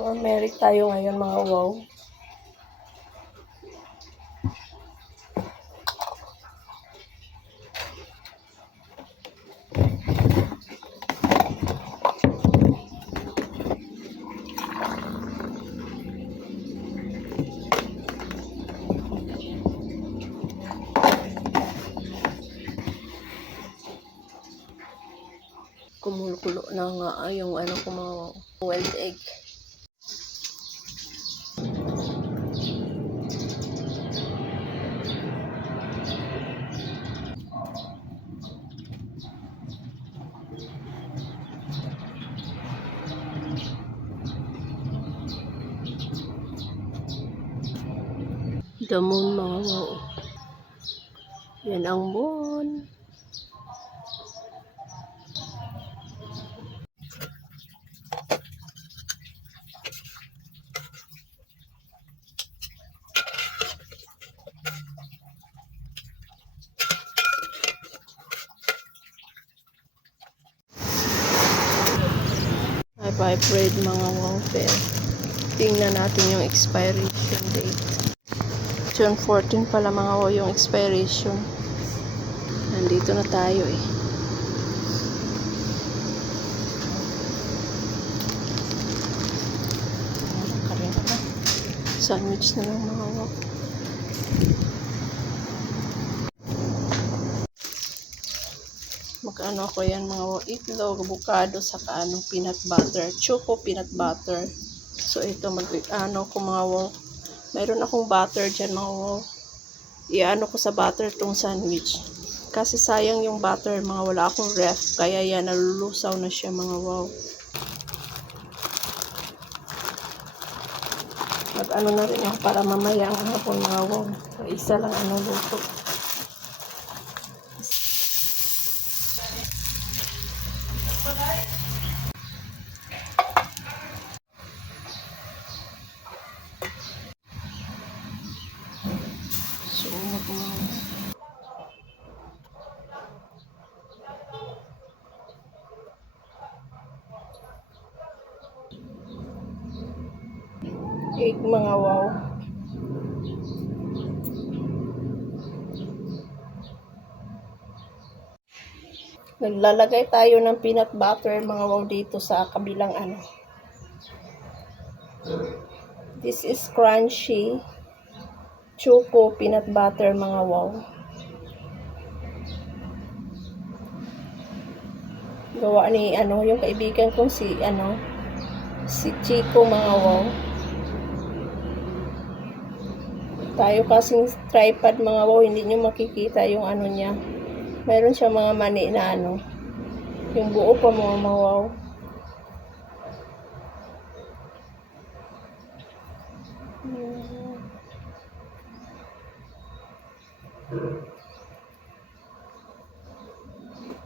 Turmeric tayo ngayon mga wow. Kumukulo na nga yung ano ko mga boiled egg. The moon mga wow. Yan ang moon. Vibrate mga wow pen. Tingnan natin yung expiration date. June 14 pala mga wow yung expiration. Nandito na tayo eh. Sandwich na lang mga wow. Magkano ako yan mga wow? Itlog, avocado, saka anong peanut butter. Choco peanut butter. So ito mag-ano ko mga wow. Mayroon akong butter dyan mga wow. Iano ko sa butter tong sandwich. Kasi sayang yung butter mga wala akong ref. Kaya yan nalulusaw na siya mga wow. Mag-ano na rin ako para mamaya ang hapon mga wow. So, isa lang ano luto. So, egg mga wow. Naglalagay tayo ng peanut butter mga wow dito sa kabilang ano. This is crunchy choco peanut butter mga wow. Gawa ni ano yung kaibigan kong si Chico mga wow. Tayo kasing tripod mga wow, hindi nyo makikita yung ano niya. Mayroon siya mga mani na ano. Yung buo pa mga wow.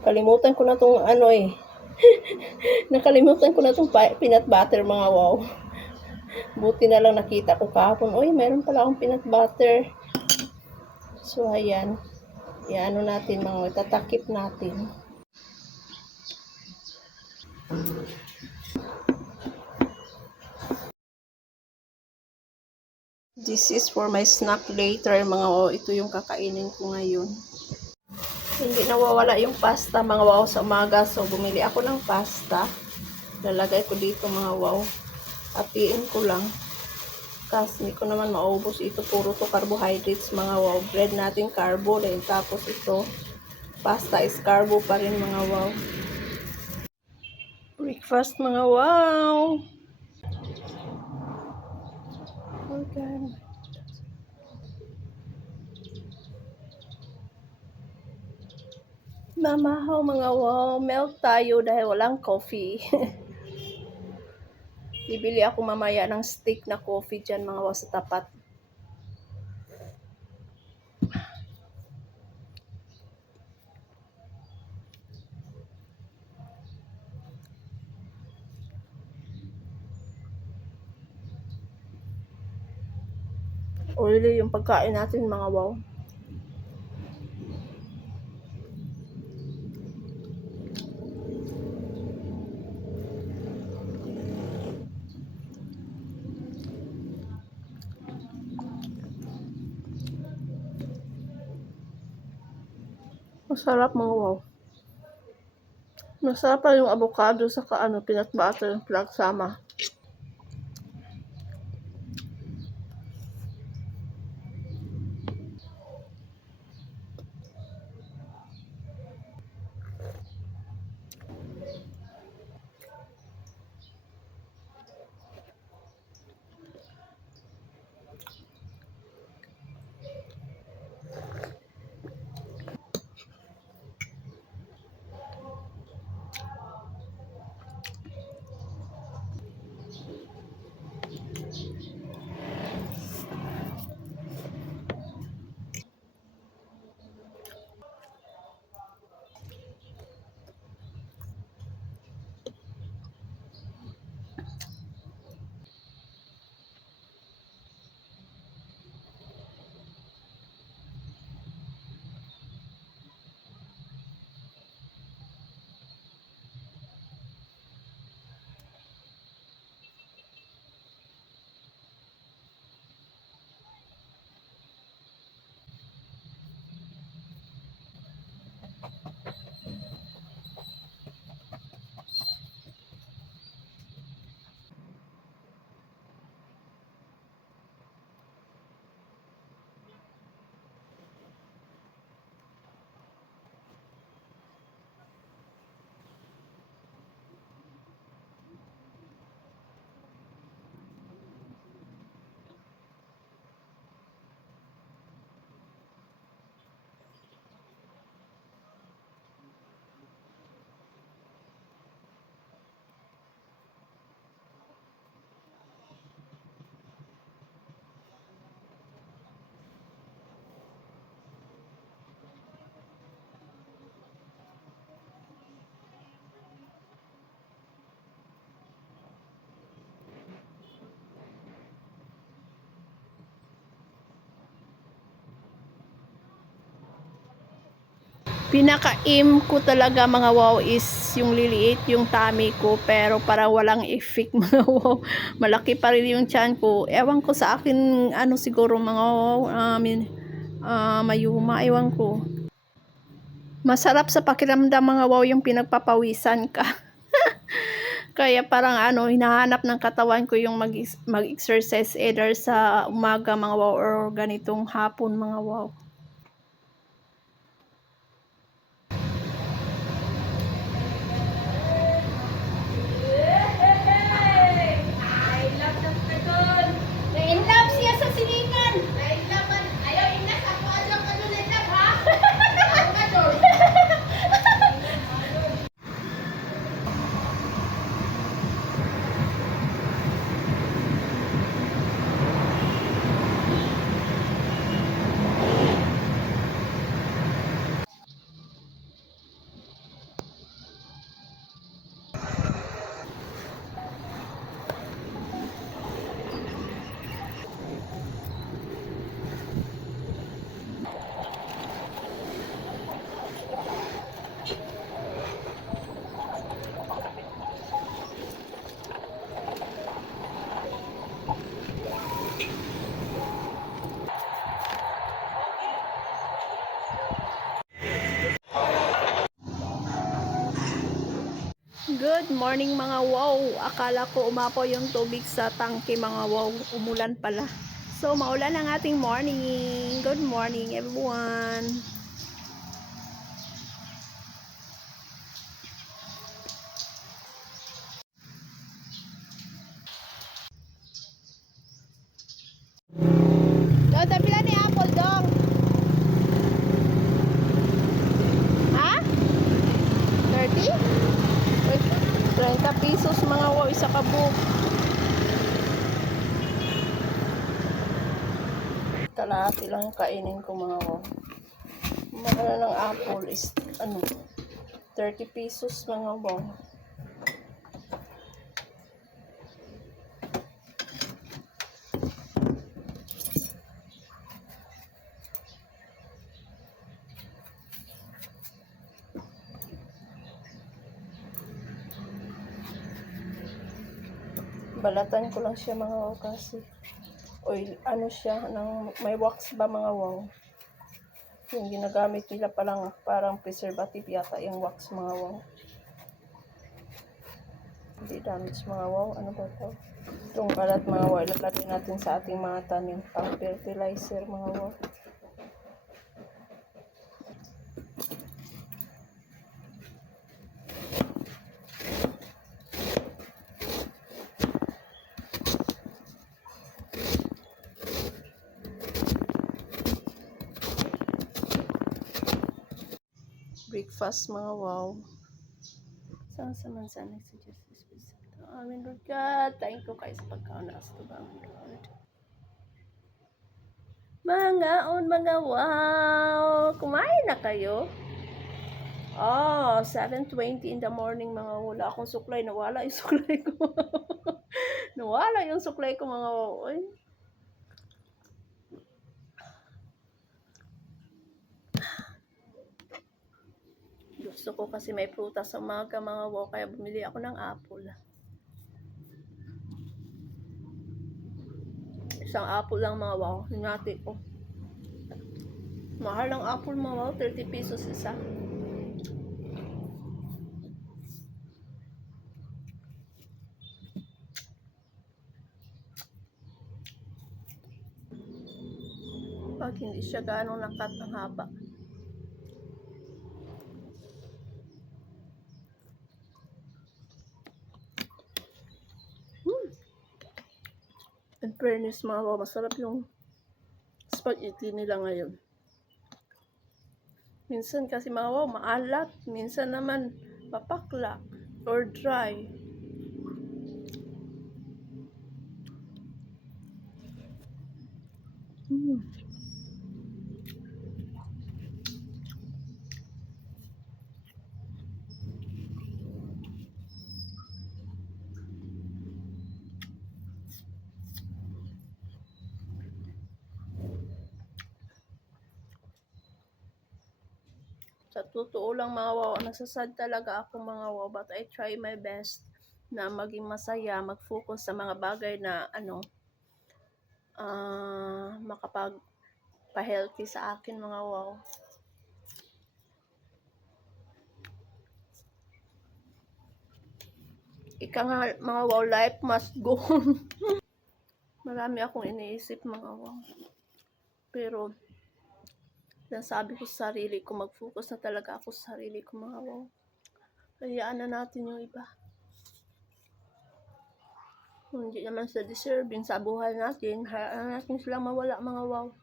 Kalimutan ko na tong ano eh. Nakalimutan ko na tong peanut butter mga wow. Buti na lang nakita ko kahapon. Uy, meron pala akong peanut butter. So, ayan. Iano natin mga wow. Tatakip natin. This is for my snack later mga wow. Ito yung kakainin ko ngayon. Hindi nawawala yung pasta mga wow sa umaga. So, bumili ako ng pasta. Lalagay ko dito mga wow. Hatiin ko lang. Kasi hindi ko naman maubos. Ito puro to carbohydrates mga wow. Bread natin carbo din. Tapos ito, pasta is carbo pa rin mga wow. Breakfast mga wow. Okay. Mamahaw mga wow. Milk tayo dahil walang coffee. Bibili ako mamaya ng stick na coffee dyan mga wow sa tapat. Oily yung pagkain natin mga wow. Masarap mga wow. Masarap pa yung avocado sa peanut butter yung pinagsama. Pinaka-aim ko talaga mga wow is yung liliit yung tummy ko, pero para walang effect mga wow. Malaki pa rin yung tiyan ko. Ewan ko sa akin, siguro mga wow, mayuma, ewan ko. Masarap sa pakiramdam mga wow yung pinagpapawisan ka. Kaya parang hinahanap ng katawan ko yung mag-exercise either sa umaga mga wow or ganitong hapon mga wow. Na-inlove siya sa silingan. Na-inlove man. Ayaw ina sa ako alam ka doon na-inlove ha. Ako ka doon. Good morning mga wow. Akala ko umapaw yung tubig sa tangke mga wow. Umulan pala. So maulan ang ating morning. Good morning everyone. Doon, tabila ni Apple dong. Ha? 30? Wait, 30 pesos mga wow isa kabuk. Kalahati lang kainin ko mga wow. Mahal ng apple is 30 pesos mga wow. Balatan ko lang siya mga wow kasi oil, siya, may wax ba mga wow. Yung ginagamit nila parang preservative yata yung wax mga wow. Hindi damage mga wow. Ano ba ito? Itong kalat mga wow. Ilalagay natin sa ating mga tanim. Pang fertilizer mga wow. Breakfast mga wow. Saan sa man sana suggest this? Amin Lord God. Thank you kayo sa pagkaunas to Amin Lord. Mga wow. Kumain na kayo? Oh, 7:20 in the morning mga wala akong suklay. Nawala yung suklay ko. Nawala yung suklay ko mga wow. Ay. Gusto ko kasi may prutas sa umaga mga wow. Kaya bumili ako ng apple. Isang apple lang mga wow. Hinati ko. Mahal ang apple mga wow. 30 pesos isa. Pag hindi siya gaano nakat ang haba. In fairness mga wow, masarap yung spaghetti nila ngayon. Minsan kasi mga wow, maalat. Minsan naman papakla or dry. Sa totoo lang mga wow, nasasad talaga ako mga wow, but I try my best na maging masaya, mag-focus sa mga bagay na makapag-healthy sa akin mga wow. Ika nga mga wow, life must go on. Marami akong iniisip mga wow. Pero sabi ko sa sarili ko, mag-focus na talaga ako sa sarili ko mga wow. Hayaan na natin yung iba. Kung hindi naman sa deserving sa buhay natin, hayaan natin silang mawala mga wow.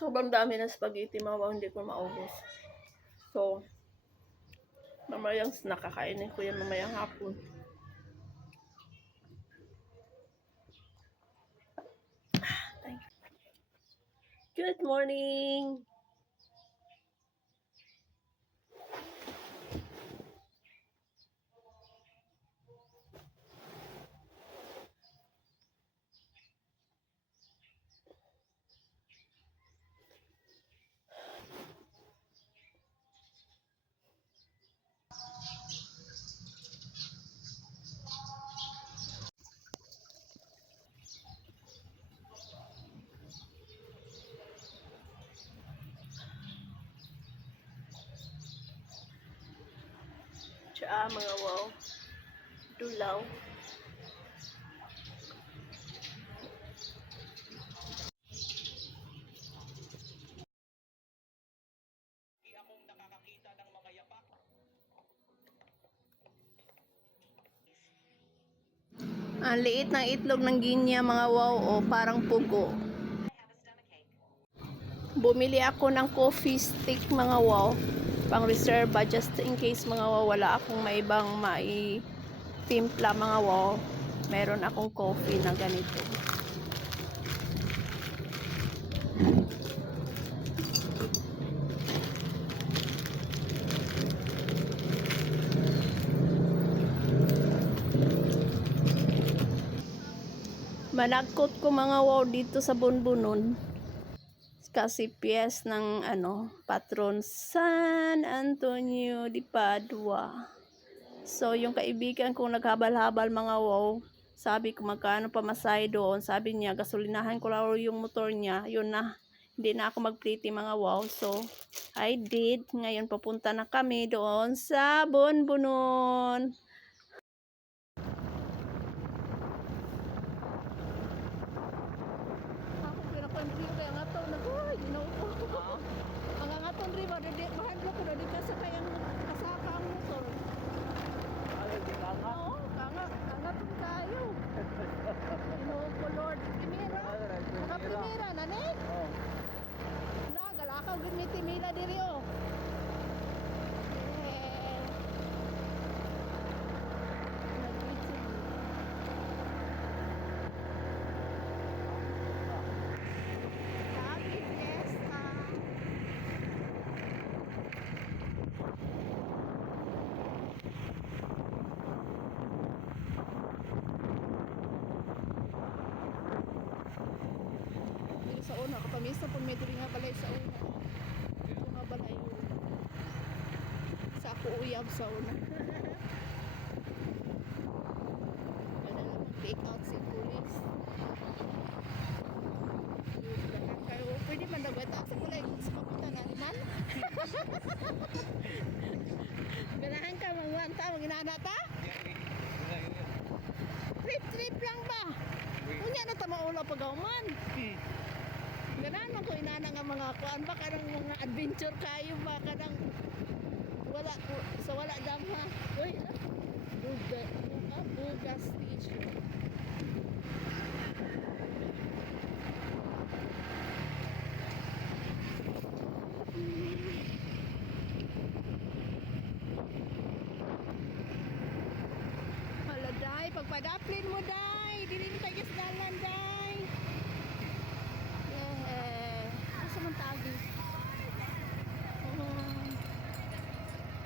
Sobrang dami ng spaghetti mga wow, hindi ko maubos. So, mamayang snack, kakainin ko yan mamayang hapon. Good morning! Tsaa mga wow. Dulaw. Ang liit ng itlog ng ginya mga wow o parang pugo. Bumili ako ng coffee stick mga wow. Pang reserva just in case mga wow wala akong maibang timpla mga wow. Meron akong coffee na ganito. Managkot ko mga wow dito sa Bunbunon. Kasi piyes ng patron San Antonio de Padua. So yung kaibigan kong naghabal-habal mga wow, sabi ko magkano pamasahe doon. Sabi niya gasolinahan ko lang yung motor niya. Yun na. Hindi na ako magpliti mga wow. So I did. Ngayon papunta na kami doon sa Bunbunon. Ako pinakontriyo kaya nga to nag-uy, ginaupo ko. Ang nga to rin, mahadlo ko na di ka sa kayang kasaka ang motor. Oo, kanga to kayo. Ginaupo Lord. Primera. Naka-primera na nek. Galakaw gumiti mila diri oh. Eh. Nag-video. Happy Fiesta! Dito sa una, kapamisa po may diri nga balay sa una. Ito nga balay yun. Sa ako uyab sa una. Ano lang, take out si police. Kayo, pwede man daw ito. Sa kulay, sa papunta na naman. Ganahan ka, magwanta, maginanata? Trip lang ba? Kunya na tamaula pagawman. Ganahan man ko inana nga mga kuan ba kanang mga adventure kayo ba kanang wala sa wala dam ha. Uy, Buga station. Hala, day, pagpadaplin mo, day. Dili mo tayo sa dalan, day. Asa man tagi?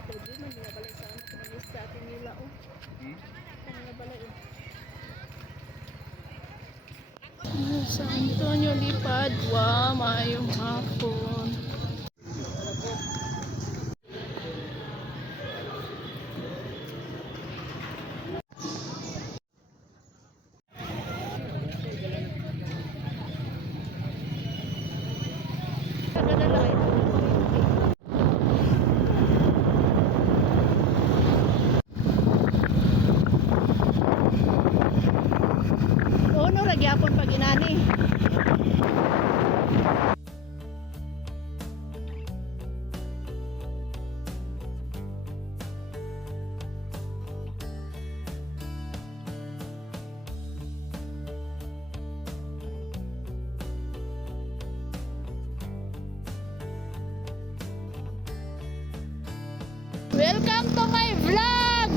Pwede man nila balay sa anak ng sa atin nila, oh. Ano na balay, oh. San Antonio de Padua, mayong hapon. Ono ra gyapon pag inani. Welcome to my vlog.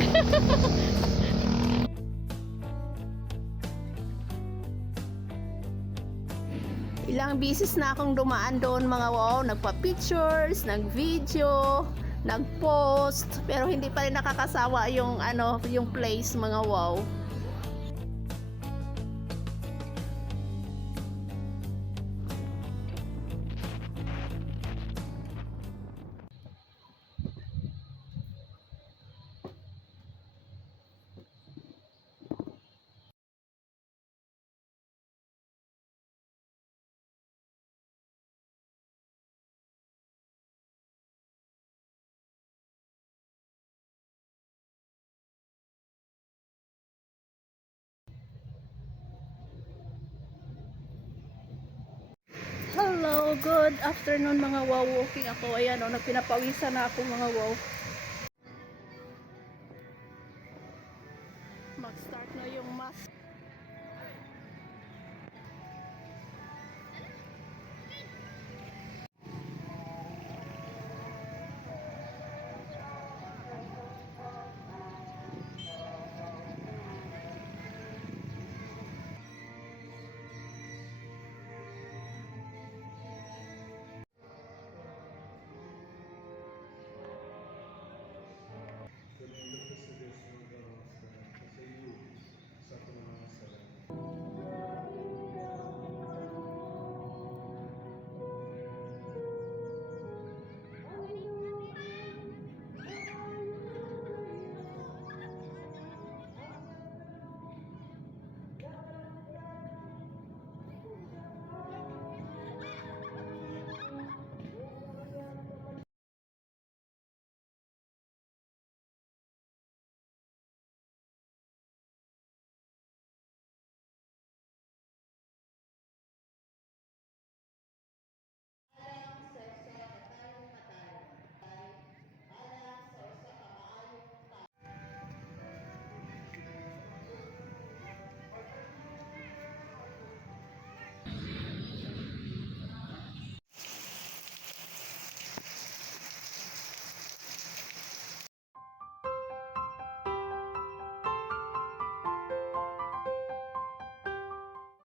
Ilang bisis na akong dumaan doon mga wow, nagpa-pictures, nag-video, nag-post, pero hindi pa rin nakakasawa yung yung place mga wow. Hello, good afternoon mga wow. Walking ako. Ayan o, nagpinapawisan na ako mga wow. Mag-start na yung mask.